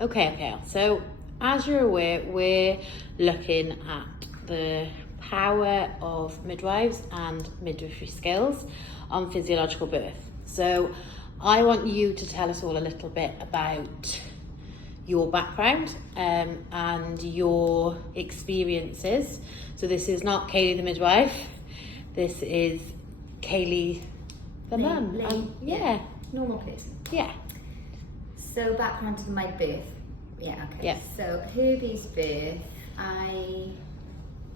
Okay. So, as you're aware, we're looking at the power of midwives and midwifery skills on physiological birth. So, I want you to tell us all a little bit about your background and your experiences. So, this is not Kayleigh the midwife. This is Kayleigh the mum. Yeah. Normal person. Yeah. So background to my birth. Yeah, okay. Yeah. So Herbie's birth, I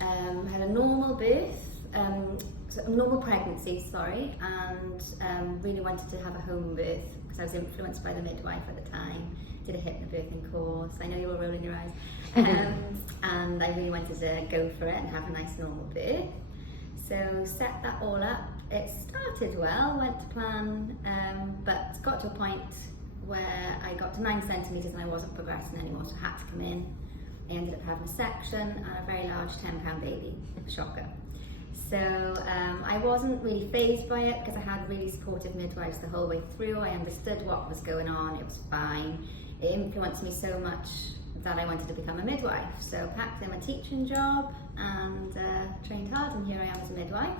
had a normal birth, so a normal pregnancy, and really wanted to have a home birth because I was influenced by the midwife at the time. Did a hypnobirthing course. I know you were rolling your eyes. And I really wanted to go for it and have a nice normal birth. So set that all up. It started well, went to plan, but got to a point where I got to 9 centimetres and I wasn't progressing anymore, so I had to come in. I ended up having a section and a very large 10-pound baby, shocker. So I wasn't really fazed by it because I had really supportive midwives the whole way through. I understood what was going on, it was fine. It influenced me so much that I wanted to become a midwife. So packed in my teaching job and trained hard, and here I am as a midwife.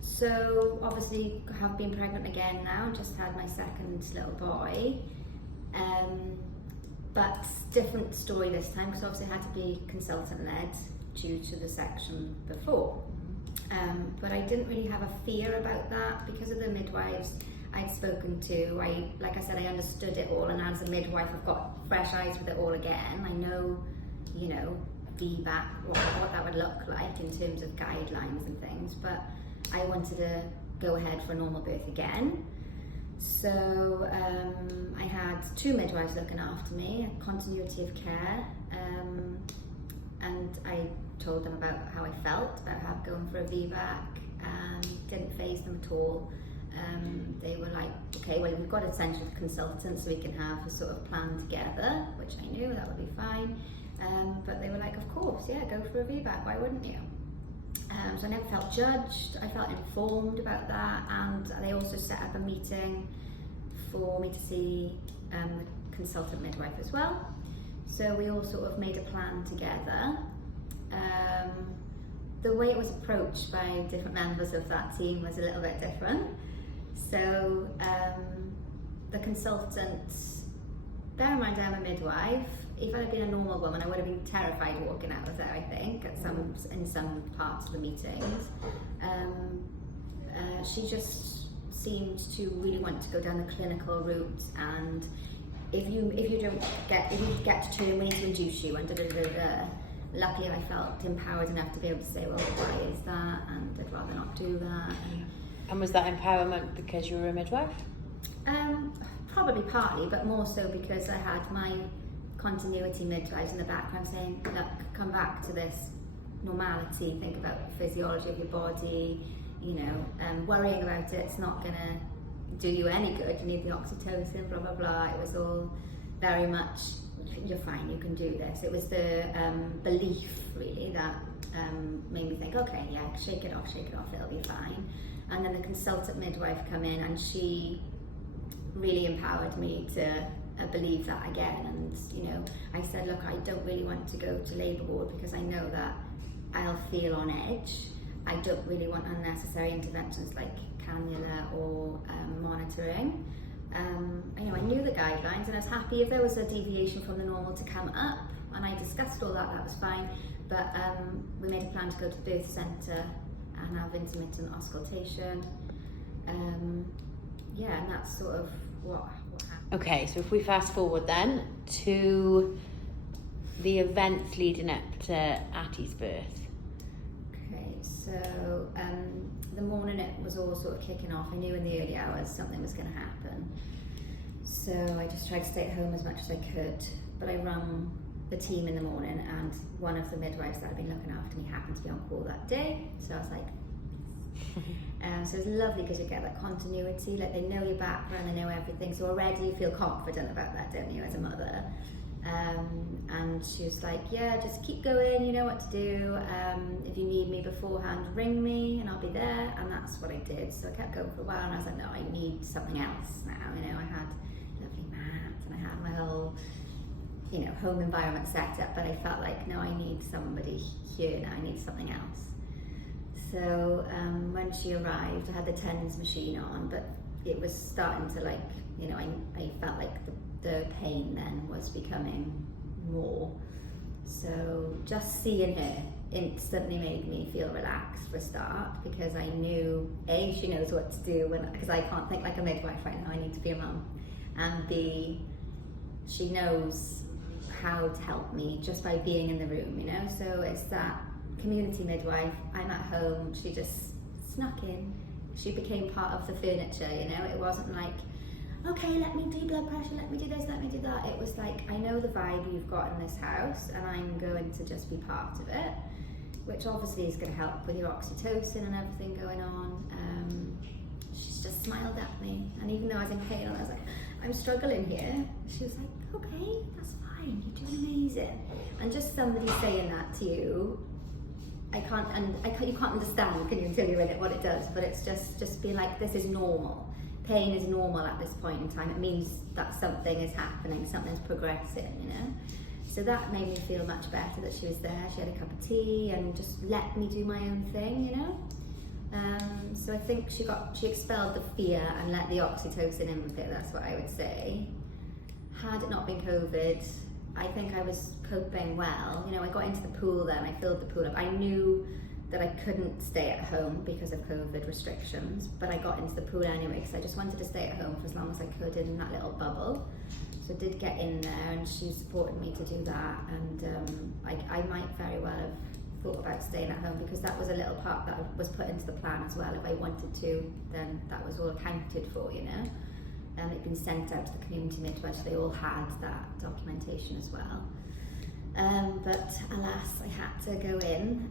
So obviously have been pregnant again now, just had my second little boy. But different story this time because obviously I had to be consultant led due to the section before. But I didn't really have a fear about that because of the midwives I'd spoken to. Like I said, I understood it all, and as a midwife I've got fresh eyes with it all again. I know, feedback, what that would look like in terms of guidelines and things, but I wanted to go ahead for a normal birth again. So I had 2 midwives looking after me, a continuity of care, and I told them about how I felt about going for a VBAC, and didn't faze them at all. They were like, okay, well, we've got a centre of consultants so we can have a sort of plan together, which I knew that would be fine. But they were like, of course, yeah, go for a VBAC, why wouldn't you? So I never felt judged, I felt informed about that, and they also set up a meeting for me to see the consultant midwife as well. So we all sort of made a plan together. The way it was approached by different members of that team was a little bit different. So the consultant, bear in mind I'm a midwife, if I had been a normal woman, I would have been terrified walking out of there, I think, in some parts of the meetings. She just seemed to really want to go down the clinical route, and if you get to turn, we need to induce you, and da-da-da-da. Luckily I felt empowered enough to be able to say, well, why is that, and I'd rather not do that. And was that empowerment because you were a midwife? Probably partly, but more so because I had my continuity midwives in the background saying, look, come back to this normality, think about the physiology of your body, worrying about it's not going to do you any good, you need the oxytocin, blah, blah, blah. It was all very much, you're fine, you can do this. It was the belief, really, that made me think, okay, yeah, shake it off, it'll be fine. And then the consultant midwife come in, and she really empowered me to believe that again. And I said, look, I don't really want to go to labour ward because I know that I'll feel on edge. I don't really want unnecessary interventions like cannula or monitoring. I knew the guidelines, and I was happy if there was a deviation from the normal to come up, and I discussed all that was fine. But we made a plan to go to the birth centre and have intermittent auscultation. And that's sort of what happened. Okay, so if we fast forward then to the events leading up to Attie's birth. Okay, so the morning it was all sort of kicking off. I knew in the early hours something was going to happen. So I just tried to stay at home as much as I could, but I rang the team in the morning, and one of the midwives that had been looking after me happened to be on call that day. So I was like, so it was lovely because you get that continuity, like they know your background, they know everything, so already you feel confident about that, don't you, as a mother? And she was like, yeah, just keep going, you know what to do. If you need me beforehand, ring me and I'll be there. And that's what I did. So I kept going for a while, and I was like, no, I need something else now. I had lovely mats, and I had my whole you know, home environment setup, but I felt like, no, I need somebody here now, I need something else. So when she arrived, I had the TENS machine on, but it was starting to, like, you know, I felt like the pain then was becoming more. So just seeing her instantly made me feel relaxed for a start, because I knew, A, she knows what to do, because I can't think like a midwife right now, I need to be a mum, and B, she knows how to help me just by being in the room, you know. So it's that community midwife, I'm at home, she just snuck in, she became part of the furniture, you know. It wasn't like, okay, let me do blood pressure, let me do this, let me do that. It was like, I know the vibe you've got in this house and I'm going to just be part of it, which obviously is going to help with your oxytocin and everything going on. She's just smiled at me, and even though I was in pain and I was like, I'm struggling here, she was like, okay, that's fine, you're doing amazing. And just somebody saying that to you, you can't understand, can you, until you're in it, what it does. But it's just being like, this is normal. Pain is normal at this point in time. It means that something is happening, something's progressing, you know. So that made me feel much better that she was there. She had a cup of tea and just let me do my own thing, you know. So I think she expelled the fear and let the oxytocin in with it. That's what I would say. Had it not been COVID, I think I was coping well. You know, I got into the pool then, I filled the pool up. I knew that I couldn't stay at home because of COVID restrictions, but I got into the pool anyway because I just wanted to stay at home for as long as I could in that little bubble. So I did get in there, and she supported me to do that, and I might very well have thought about staying at home, because that was a little part that was put into the plan as well. If I wanted to, then that was all accounted for, you know. And it'd been sent out to the community midwives, they all had that documentation as well. But alas, I had to go in,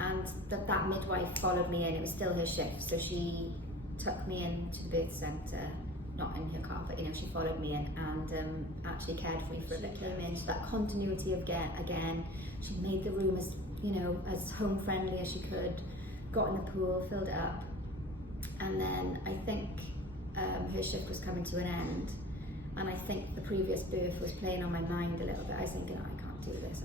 and that midwife followed me in. It was still her shift, so she took me into the birth centre, not in her car, but you know, she followed me in and actually cared for me for a bit. Came in, so that continuity of again, she made the room as, you know, as home friendly as she could. Got in the pool, filled it up, and then I think her shift was coming to an end, and I think the previous birth was playing on my mind a little bit. I was thinking, oh, I can't do this,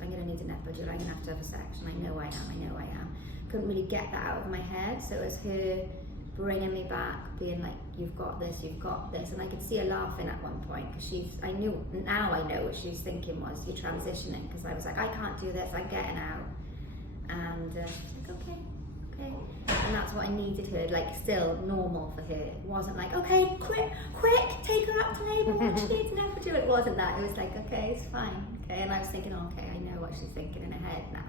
I'm going to need an epidural, I'm going to have a section, I know I am. Couldn't really get that out of my head, so it was her bringing me back, being like, you've got this, and I could see her laughing at one point, because I know what she was thinking was, you're transitioning, because I was like, I can't do this, I'm getting out, and she's like, okay. And that's what I needed her, like, still normal for her. It wasn't like, okay, quick, take her out to labour, what she needs an epidural. It wasn't that. It was like, okay, it's fine, okay. And I was thinking, okay, I know what she's thinking in her head now.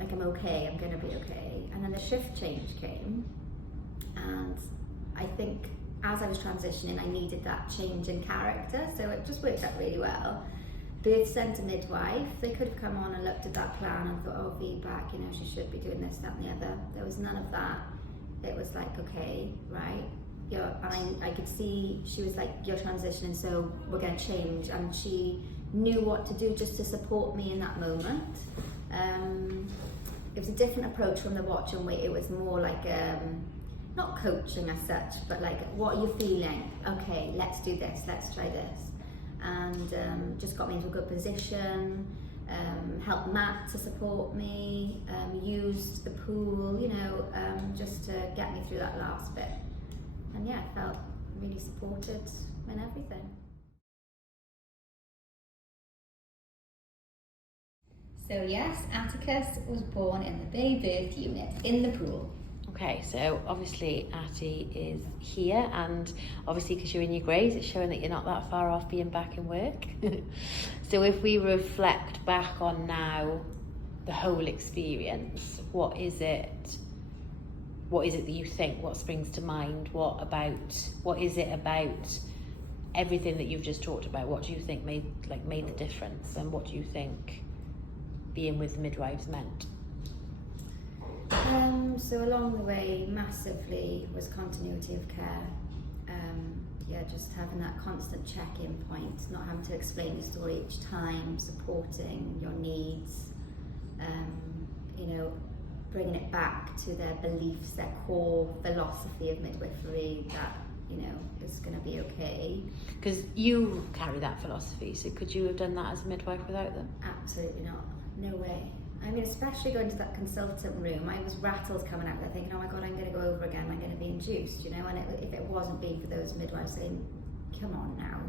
Like, I'm okay, I'm gonna be okay. And then the shift change came, and I think as I was transitioning, I needed that change in character, so it just worked out really well. Birth centre midwife, they could have come on and looked at that plan and thought, oh, feedback, you know, she should be doing this, that and the other. There was none of that. It was like, okay, right, I could see she was like, you're transitioning, so we're going to change, and she knew what to do just to support me in that moment. It was a different approach from the watch and wait. It was more like not coaching as such, but like, what are you feeling? Okay, let's do this, let's try this. And just got me into a good position, helped Matt to support me, used the pool, you know, just to get me through that last bit. And yeah, I felt really supported in everything. So yes, Atticus was born in the baby birth unit in the pool. Okay, so obviously Atty is here, and obviously because you're in your greys, it's showing that you're not that far off being back in work. So if we reflect back on now the whole experience, what is it that you think, what springs to mind, what is it about everything that you've just talked about? What do you think made the difference, and what do you think being with the midwives meant? So along the way, massively was continuity of care. Just having that constant check-in point, not having to explain your story each time, supporting your needs, you know, bringing it back to their beliefs, their core philosophy of midwifery, that you know, it's going to be okay. Because you carry that philosophy, so could you have done that as a midwife without them? Absolutely not. No way. I mean, especially going to that consultant room, I was rattled coming out there thinking, oh my God, I'm going to go over again, I'm going to be induced, you know, and if it wasn't been for those midwives saying, come on now,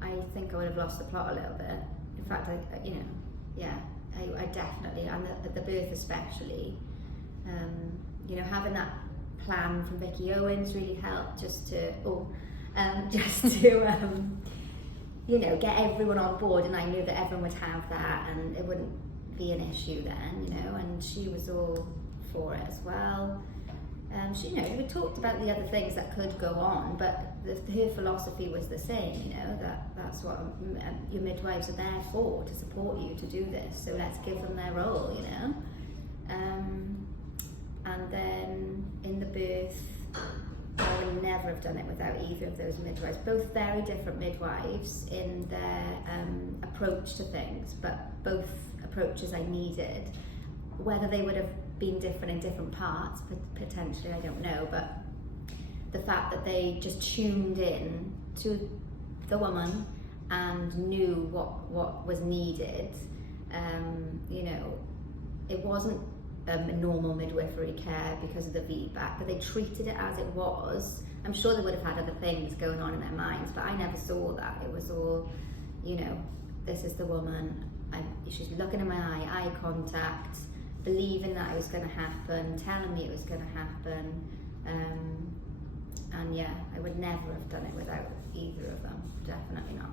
I think I would have lost the plot a little bit. In fact, I you know, yeah, I definitely, and the birth especially, you know, having that plan from Vicky Owens really helped just to, you know, get everyone on board, and I knew that everyone would have that and it wouldn't be an issue then, you know, and she was all for it as well. She, you know, we talked about the other things that could go on, but her philosophy was the same, you know, that's what your midwives are there for, to support you to do this, so let's give them their role, you know. And then in the birth, I would never have done it without either of those midwives. Both very different midwives in their approach to things, but both approaches I needed. Whether they would have been different in different parts, potentially, I don't know, but the fact that they just tuned in to the woman and knew what was needed, you know, it wasn't normal midwifery care because of the VBAC, but they treated it as it was. I'm sure they would have had other things going on in their minds, but I never saw that. It was all, you know, this is the woman, she's looking in my eye contact, believing that it was going to happen, telling me it was going to happen, and yeah, I would never have done it without either of them, definitely not.